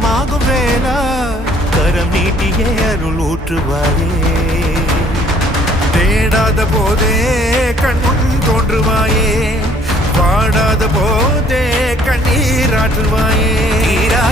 போதும் வேலா கரம் நீட்டியே அருள் ஊற்றுவாயே. தேடாத போதே கண்முன் தோன்றுவாயே. பாடாத போதே கண்ணீராற்றுவாயே தீரா